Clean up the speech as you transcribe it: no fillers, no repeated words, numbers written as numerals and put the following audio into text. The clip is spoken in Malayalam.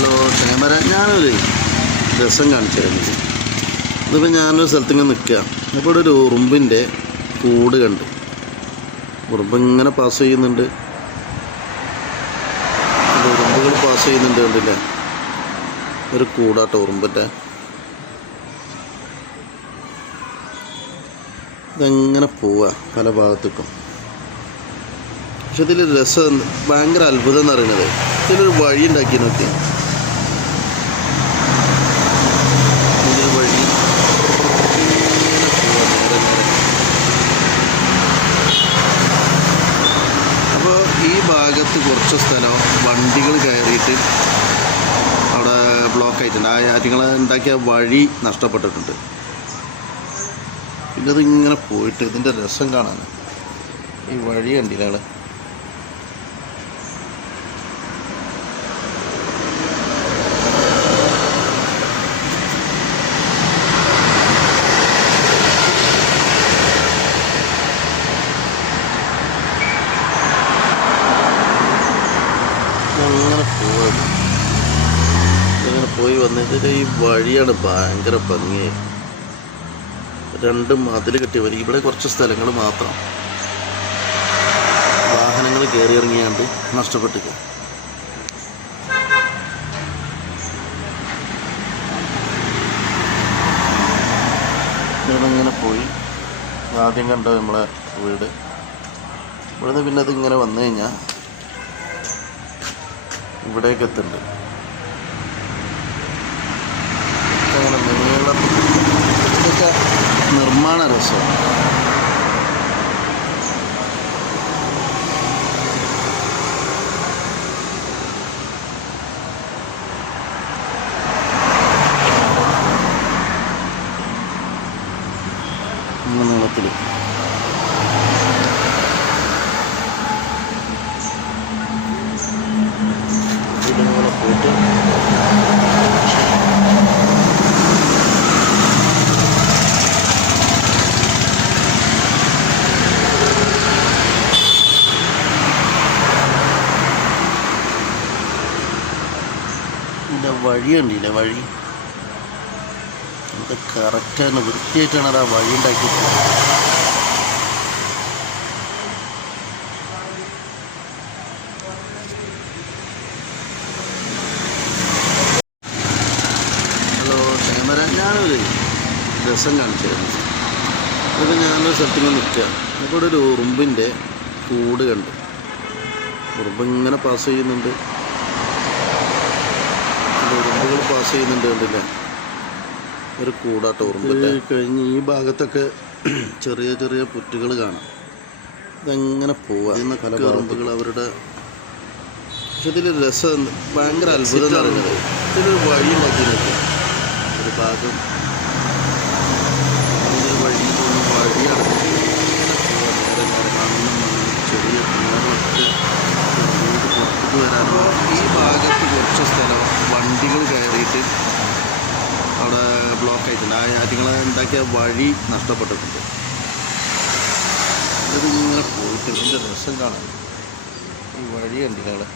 ഹലോ ക്യാമറ, ഞാനൊരു രസം കാണിച്ചായിരുന്നു. ഇതിപ്പോൾ ഞാനൊരു സ്ഥലത്ത് ഇങ്ങനെ നിൽക്കുക. അപ്പോൾ ഇവിടെ ഒരു ഉറുമ്പിൻ്റെ കൂട് കണ്ട്. ഉറുമ്പ് ഇങ്ങനെ പാസ് ചെയ്യുന്നുണ്ട്, ഉറുമ്പുകൾ പാസ് ചെയ്യുന്നുണ്ട്, കണ്ടില്ലേ? ഒരു കൂടാട്ടോ ഉറുമ്പിൻ്റെ. ഇതെങ്ങനെ പോവുക പല ഭാഗത്തേക്കും. പക്ഷെ ഇതിലൊരു രസം, ഭയങ്കര അത്ഭുതം എന്ന് പറയുന്നത്, ഇതിലൊരു വഴി ഉണ്ടാക്കി നോക്കി. ഇതിലൊരു വഴി അപ്പോൾ ഈ ഭാഗത്ത് കുറച്ച് സ്ഥലം വണ്ടികൾ കയറിയിട്ട് അവിടെ ബ്ലോക്ക് ആയിട്ടുണ്ട്. ആ കാര്യങ്ങൾ ഉണ്ടാക്കിയ വഴി നഷ്ടപ്പെട്ടിട്ടുണ്ട്. പിന്നെ ഇതിങ്ങനെ പോയിട്ട് ഇതിൻ്റെ രസം കാണാൻ ഈ വഴി കണ്ടില്ല ആള്. അങ്ങനെ പോയത് ഇങ്ങനെ പോയി വന്നതിൻ്റെ ഈ വഴിയാണ് ഭയങ്കര ഭംഗിയായി. രണ്ട് മതിൽ കെട്ടിയ വരി. ഇവിടെ കുറച്ച് സ്ഥലങ്ങൾ മാത്രം വാഹനങ്ങൾ കയറി ഇറങ്ങിയാണ്ട് നഷ്ടപ്പെട്ടിരിക്കും. ഇങ്ങനെ പോയി ആദ്യം കണ്ടോ നമ്മളെ വീട്. ഇവിടുന്ന് പിന്നെ അതിങ്ങനെ വന്നു കഴിഞ്ഞാൽ ഇവിടേക്ക് എത്തുന്നുണ്ട്. അങ്ങനെ നീളം ഇതൊക്കെ നിർമ്മാണ രസമാണ്. നീളത്തിൽ ഇതിങ്ങനെ പോയിട്ട് ഇതിൻ്റെ വഴി കണ്ടില്ല, വഴി ഇത് കറക്റ്റാണ്, വൃത്തിയായിട്ടാണ് ആ വഴി ഉണ്ടാക്കിയിട്ടുള്ളത്. ഹലോ ക്യാമറ, ഞാനൊരു രസം കാണിച്ചായിരുന്നു. അപ്പോൾ ഞാനൊരു സ്ഥലത്ത് ഇങ്ങനെ നിൽക്കുക. അപ്പോൾ ഇവിടെ ഒരു ഉറുമ്പിൻ്റെ കൂട് കണ്ട്. ഉറുമ്പ് ഇങ്ങനെ പാസ് ചെയ്യുന്നുണ്ട്, ഉറുമ്പുകൾ പാസ് ചെയ്യുന്നുണ്ട്, കണ്ടില്ലേ? ഒരു കൂടാട്ടോ ഉറുമ്പിൻ്റെ. കഴിഞ്ഞ് ഈ ഭാഗത്തൊക്കെ ചെറിയ ചെറിയ പുറ്റുകൾ കാണാം. ഇതെങ്ങനെ പോവുക എന്ന പല ഉറുമ്പുകൾ അവരുടെ. പക്ഷെ ഇതിലൊരു രസം, ഭയങ്കര അത്ഭുതം എന്ന് പറയുന്നത്, ഇതിലൊരു വഴി ഉണ്ടാക്കി നോക്കി. ഒരു ഭാഗം വഴി അടക്കി നേരെ നേരെ കാണുന്ന ചെറിയ പിള്ളേർക്ക് പുറത്തേക്ക് വരാനോ. ഈ ഭാഗത്ത് കുറച്ച് സ്ഥലം വണ്ടികൾ കയറിയിട്ട് അവിടെ ബ്ലോക്ക് ആയിട്ടുണ്ട്. ആ കാര്യങ്ങൾ ഉണ്ടാക്കിയ വഴി നഷ്ടപ്പെട്ടിട്ടുണ്ട്. ഇതിങ്ങനെ പോയിട്ട് ഇതിൻ്റെ രസം കാണാൻ ഈ വഴി കണ്ടില്ല ആള്.